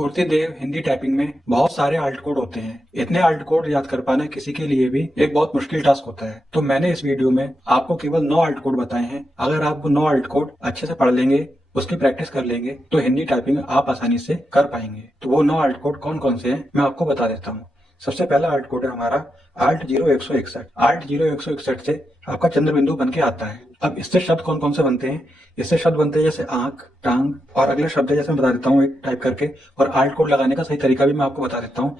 कुर्ती देव Hindi typing में बहुत सारे आल्ट कोड होते हैं। इतने आल्ट कोड याद कर पाना किसी के लिए भी एक बहुत मुश्किल टास्क होता है। तो मैंने इस वीडियो में आपको केवल 9 आल्ट कोड बताए हैं। अगर आप वो 9 आल्ट कोड अच्छे से पढ़ लेंगे, उसकी प्रैक्टिस कर लेंगे, तो हिंदी टाइपिंग आप आसानी से कर पाएंगे। तो वो 9 आल्ट कोड कौन कौन से हैं मैं आपको बता देता हूँ। सबसे पहला आल्ट कोड है हमारा आल्ट 0161। आल्ट 0161 से आपका चंद्र बिंदु बन के आता है। अब इससे शब्द कौन कौन से बनते हैं? इससे शब्द बनते हैं जैसे आंख, टांग, और अगले शब्द है जैसे मैं बता देता हूँ एक टाइप करके, और आल्ट कोड लगाने का सही तरीका भी मैं आपको बता देता हूँ।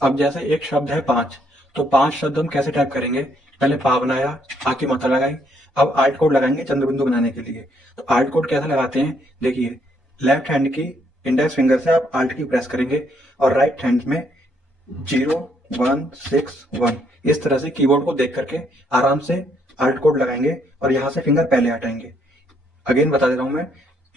अब जैसे एक शब्द है 5, तो 5 शब्द हम कैसे टाइप करेंगे? पहले पा बनाया, आ की मात्रा लगाई, अब आल्ट कोड लगाएंगे चंद्र बिंदु बनाने के लिए। तो आल्ट कोड कैसे लगाते हैं देखिए, लेफ्ट हैंड की इंडेक्स फिंगर से आप आल्ट की प्रेस करेंगे और राइट हैंड में 0161 इस तरह से कीबोर्ड को देख करके आराम से आल्ट कोड लगाएंगे और यहाँ से फिंगर पहले हटाएंगे। अगेन बता दे रहा हूं मैं,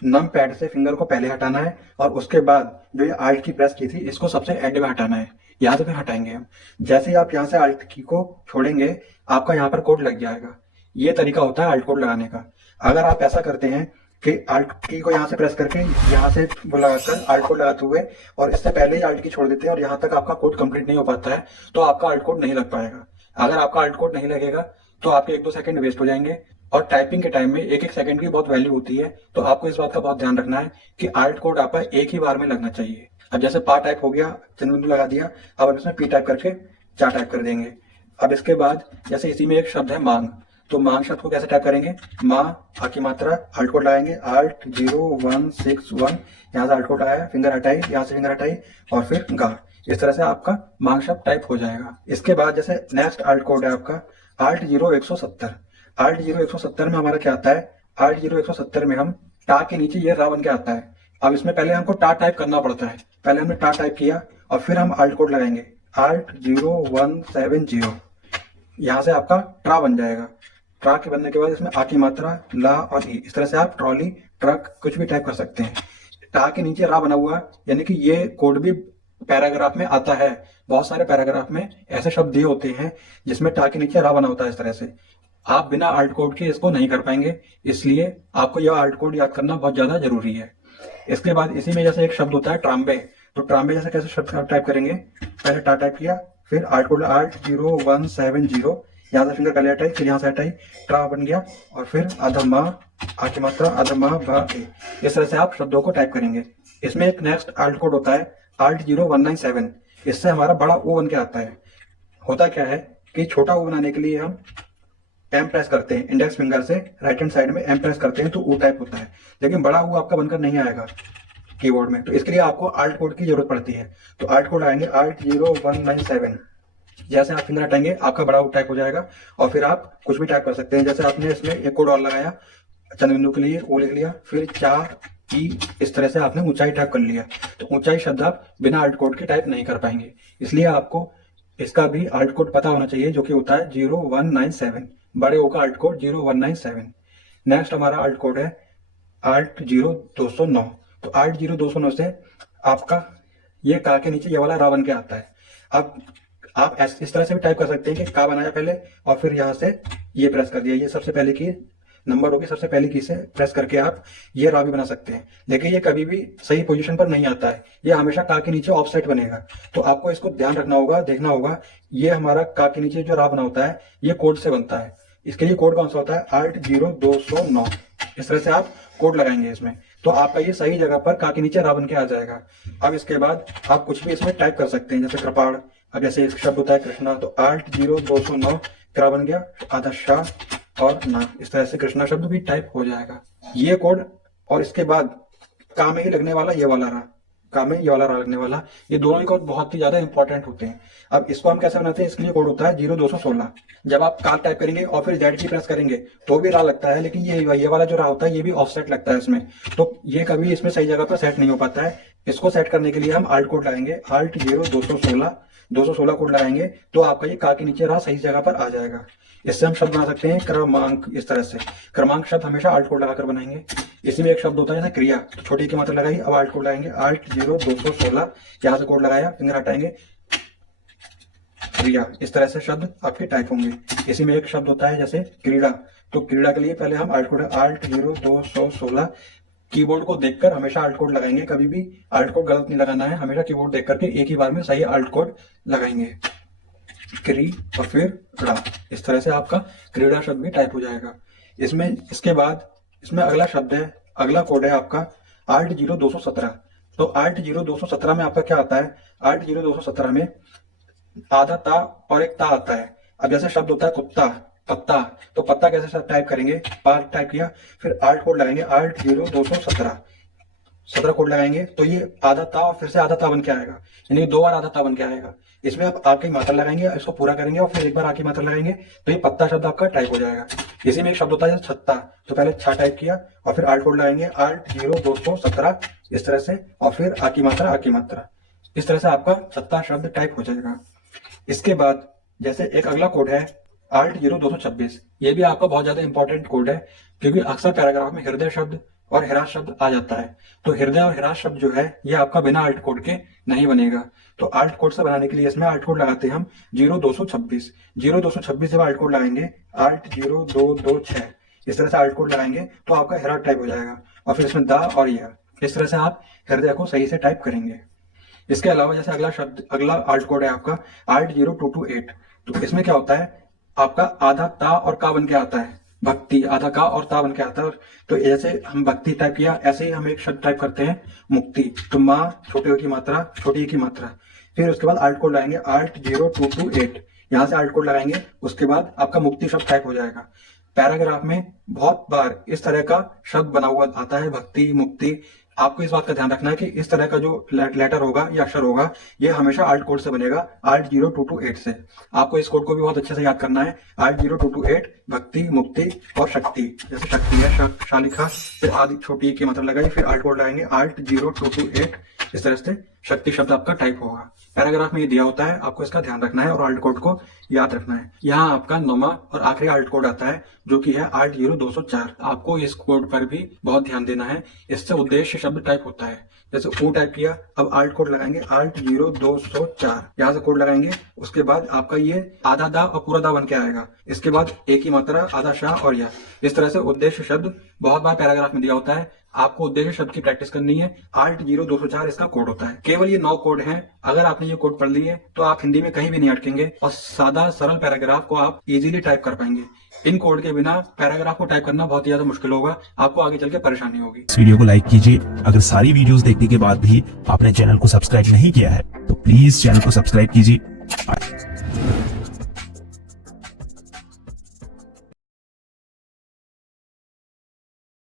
नम पैड से फिंगर को पहले हटाना है और उसके बाद जो ये आल्ट की प्रेस की थी इसको सबसे एंड में हटाना है। यहाँ से फिर हटाएंगे हम। जैसे ही आप यहाँ से आल्ट की को छोड़ेंगे आपका यहाँ पर कोड लग जाएगा। ये तरीका होता है आल्ट कोड लगाने का। अगर आप ऐसा करते हैं कि आल्ट की को यहाँ से प्रेस करके यहाँ से वो लगाकर आल्ट कोड लगाते हुए और इससे पहले ही आल्ट की छोड़ देते हैं और यहाँ तक आपका कोड कंप्लीट नहीं हो पाता है, तो आपका आल्ट कोड नहीं लग पाएगा। अगर आपका आल्ट कोड नहीं लगेगा तो आपके 1-2 सेकंड वेस्ट हो जाएंगे, और टाइपिंग के टाइम में 1-1 सेकंड की बहुत वैल्यू होती है। तो आपको इस बात का बहुत ध्यान रखना है कि आल्ट कोड आपका एक ही बार में लगना चाहिए। अब जैसे पा टाइप हो गया, चंद्र बिंदु लगा दिया, अब हम इसमें पी टाइप करके चा टाइप कर देंगे। अब इसके बाद जैसे इसी में एक शब्द है मांग, तो मांग शब्द को कैसे टाइप करेंगे? माँ, आ की मात्रा, आल्ट कोड लगाएंगे आल्ट 0161, यहाँ से आल्ट कोड लगाया, फिंगर हटाई, यहाँ से फिंगर हटाई और फिर गा। इस तरह से आपका मांग शब्द टाइप हो जाएगा। इसके बाद जैसे नेक्स्ट आल्ट कोड है आपका आल्ट 0170। आल्ट 0170 में हमारा क्या आता है? आल्ट 0170 में हम टा के नीचे ये रा बन के आता है। अब इसमें पहले हमको टा टाइप करना पड़ता है। पहले हमने टा टाइप किया और फिर हम आल्ट कोड लगाएंगे आल्ट 0170। यहाँ से आपका ट्रा बन जाएगा। ट्रा के बनने के बाद इसमें आ की मात्रा, ला और ई, इस तरह से आप ट्रॉली, ट्रक कुछ भी टाइप कर सकते हैं। टा के नीचे रा बना हुआ, यानी कि ये कोड भी पैराग्राफ में आता है। बहुत सारे पैराग्राफ में ऐसे शब्द दिए होते हैं जिसमें टा के नीचे रा बना होता है। इस तरह से आप बिना आल्ट कोड के इसको नहीं कर पाएंगे, इसलिए आपको यह आल्ट कोड याद करना बहुत ज्यादा जरूरी है। इसके बाद इसी में जैसे एक शब्द होता है ट्राम्बे, तो ट्राम्बे जैसे कैसे शब्द टाइप करेंगे? पहले टा टाइप किया, फिर आल्ट कोड आल्ट 0170, यहाँ से फिंगर पहले हटाई, फिर यहाँ से हटाई, ट्रा बन गया और फिर आधा माँ, आ की मात्रा, आधा माँ बा ए। इस तरह से आप शब्दों को टाइप करेंगे। इसमें एक नेक्स्ट आल्ट कोड होता है आल्ट 0197। इससे हमारा बड़ा ओ बन के आता है। होता क्या है कि छोटा ओ बनाने के लिए हम एम प्रेस करते हैं, इंडेक्स फिंगर से राइट हैंड साइड में एम प्रेस करते हैं तो ओ टाइप होता है, लेकिन बड़ा ओ आपका बनकर नहीं आएगा कीबोर्ड में। तो इसके लिए आपको आल्ट कोड की जरूरत पड़ती है। तो आल्ट कोड आएंगे आल्ट 0197। जैसे आप फिंगर हटाएंगे आपका बड़ा ओ टाइप हो जाएगा और फिर आप कुछ भी टाइप कर सकते हैं। जैसे आपने इसमें एक कोड और लगाया चंद्र बिंदु के लिए, ओ लिख लिया, फिर चार ई, इस तरह से आपने ऊंचाई टाइप कर लिया। तो ऊंचाई शब्द आप बिना आल्ट कोड के टाइप नहीं कर पाएंगे, इसलिए आपको इसका भी आल्ट कोड पता होना चाहिए, जो कि होता है 0197। बड़े ओ का आल्ट कोड 0197। नेक्स्ट हमारा आल्ट कोड है आल्ट 0209। तो आल्ट 0209 से आपका ये का के नीचे ये वाला रा बन के आता है। अब आप इस तरह से भी टाइप कर सकते हैं कि का बनाया पहले और फिर यहाँ से ये प्रेस कर दिया, ये सबसे पहले की नंबर होगी, सबसे पहली की से प्रेस करके आप ये रा भी बना सकते हैं। लेकिन ये कभी भी सही पोजीशन पर नहीं आता है, ये हमेशा का के नीचे ऑफसेट बनेगा। तो आपको इसको ध्यान रखना होगा, देखना होगा। ये हमारा का के नीचे जो रा बना होता है ये कोड से बनता है। इसके लिए कोड कौन सा होता है? आल्ट 0209। इस तरह से आप कोड लगाएंगे इसमें, तो आपका ये सही जगह पर का के नीचे रा बन के आ जाएगा। अब इसके बाद आप कुछ भी इसमें टाइप कर सकते हैं, जैसे कृपाण। अब जैसे एक शब्द होता है कृष्णा, तो आल्ट 0209 क्रा बन गया, आधा शाह और ना, इस तरह से कृष्णा शब्द भी टाइप हो जाएगा। ये कोड, और इसके बाद का में ही लगने वाला ये वाला रा, का में ये वाला रा लगने वाला, ये दोनों ही कोड बहुत ही ज्यादा इंपॉर्टेंट होते हैं। अब इसको हम कैसे बनाते हैं? इसके लिए कोड होता है 0216। जब आप का टाइप करेंगे और फिर जेड की प्रेस करेंगे तो भी रा लगता है, लेकिन ये वाला जो रा होता है ये भी ऑफसेट लगता है इसमें, तो ये कभी इसमें सही जगह पर सेट नहीं हो पाता है। इसको सेट करने के लिए हम आल्ट कोड लगाएंगे आल्ट 0216 कोड लगाएंगे, तो आपका ये का के नीचे रा सही जगह पर आ जाएगा। इससे हम शब्द बना सकते हैं क्रमांक। इस तरह से क्रमांक शब्द हमेशा आल्ट कोड लगाकर बनाएंगे। इसी में एक शब्द होता है जैसे क्रिया, तो छोटी की मात्रा लगाई, अब आल्ट कोड लगाएंगे आल्ट 0216, यहाँ से कोड लगाया, फिंगर हटाएंगे, क्रिया। इस तरह से शब्द आपके टाइप होंगे। इसी में एक शब्द होता है जैसे क्रीड़ा, तो क्रीड़ा के लिए पहले हम आल्ट कोड आल्ट 0216 कीबोर्ड को देखकर हमेशा अल्ट कोड लगाएंगे, कभी भी अल्ट कोड गलत नहीं लगाना है, हमेशा कीबोर्ड देख करके एक ही बार में सही अल्ट कोड लगाएंगे। क्री और फिर ड़ा, इस तरह से आपका क्रीड़ा शब्द भी टाइप हो जाएगा। इसमें इसके बाद इसमें अगला शब्द है, अगला कोड है आपका Alt 0217। तो Alt 0217 में आपका क्या आता है, Alt 0217 में आधा ता और एक ता आता है। अब जैसे शब्द होता है कुत्ता, पत्ता, तो पत्ता कैसे टाइप करेंगे, पार टाइप किया, फिर आल्ट कोड लगाएंगे Alt 0217 कोड लगाएंगे, तो ये आधा ता और फिर से आधा ता बन के आएगा, यानी 2 बार आधा ता बन के आएगा। इसमें आप आ की मात्रा लगाएंगे, इसको पूरा करेंगे और फिर एक बार आ की मात्रा लगाएंगे, तो ये पत्ता शब्द आपका टाइप हो जाएगा। इसी में एक शब्द होता है छत्ता, तो पहले छा टाइप किया और फिर आल्ट कोड लगाएंगे Alt 0217 इस तरह से, और फिर आ की मात्रा, इस तरह से आपका छत्ता शब्द टाइप हो जाएगा। इसके बाद जैसे एक अगला कोड है Alt 0226, ये भी आपका बहुत ज्यादा इंपॉर्टेंट कोड है, क्योंकि अक्सर पैराग्राफ में हृदय शब्द और हिरास शब्द आ जाता है। तो हृदय और हिरास शब्द जो है ये आपका बिना अल्ट कोड के नहीं बनेगा। तो अल्ट कोड से बनाने के लिए इसमें अल्ट कोड लगाते हैं हम 0226 जब अल्ट कोड लगाएंगे Alt 0226 इस तरह से अल्ट कोड लगाएंगे तो आपका हिरास टाइप हो जाएगा, और फिर इसमें दा और या, इस तरह से आप हृदय को सही से टाइप करेंगे। इसके अलावा जैसे अगला अल्ट कोड है आपका Alt 0228। तो इसमें क्या होता है, आपका आधा ता और का बन के आता है, भक्ति, आधा का और ता बन के आता है। तो जैसे हम भक्ति टाइप किया, ऐसे ही हम एक शब्द टाइप करते हैं मुक्ति, तो माँ छोटे की मात्रा, छोटी की मात्रा, फिर उसके बाद अल्ट कोड लगाएंगे Alt 0228, यहाँ से अल्ट कोड लगाएंगे, उसके बाद आपका मुक्ति शब्द टाइप हो जाएगा। पैराग्राफ में बहुत बार इस तरह का शब्द बना हुआ आता है, भक्ति, मुक्ति। आपको इस बात का ध्यान रखना है कि इस तरह का जो लेटर होगा या अक्षर होगा ये हमेशा अल्ट कोड से बनेगा, Alt 0228 से। आपको इस कोड को भी बहुत अच्छे से याद करना है, Alt 0228 भक्ति, मुक्ति और शक्ति। जैसे शक्ति है शालिखा, फिर आदि छोटी की मात्रा लगाई, फिर अल्ट कोड लगाएंगे Alt 0228, इस तरह से शक्ति शब्द आपका टाइप होगा। पैराग्राफ में ये दिया होता है, आपको इसका ध्यान रखना है और अल्ट कोड को याद रखना है। यहाँ आपका 9वां और आखिरी अल्ट कोड आता है जो कि है Alt 0204। आपको इस कोड पर भी बहुत ध्यान देना है, इससे उद्देश्य शब्द टाइप होता है। जैसे ओ टाइप किया, अब अल्ट कोड लगाएंगे Alt 0204, यहाँ से कोड लगाएंगे, उसके बाद आपका ये आधा दा और पूरा दा बन के आएगा। इसके बाद एक ही मात्रा, आधा शाह और या, इस तरह से उद्देश्य शब्द बहुत बार पैराग्राफ में दिया होता है। आपको उद्देश्य शब्द की प्रैक्टिस करनी है। Alt 0204 इसका कोड होता है। केवल ये 9 कोड हैं। अगर आपने ये कोड पढ़ लिए तो आप हिंदी में कहीं भी नहीं अटकेंगे और सादा सरल पैराग्राफ को आप इजीली टाइप कर पाएंगे। इन कोड के बिना पैराग्राफ को टाइप करना बहुत ज्यादा मुश्किल होगा, आपको आगे चल के परेशानी होगी। इस वीडियो को लाइक कीजिए। अगर सारी वीडियोस देखने के बाद भी आपने चैनल को सब्सक्राइब नहीं किया है तो प्लीज चैनल को सब्सक्राइब कीजिए।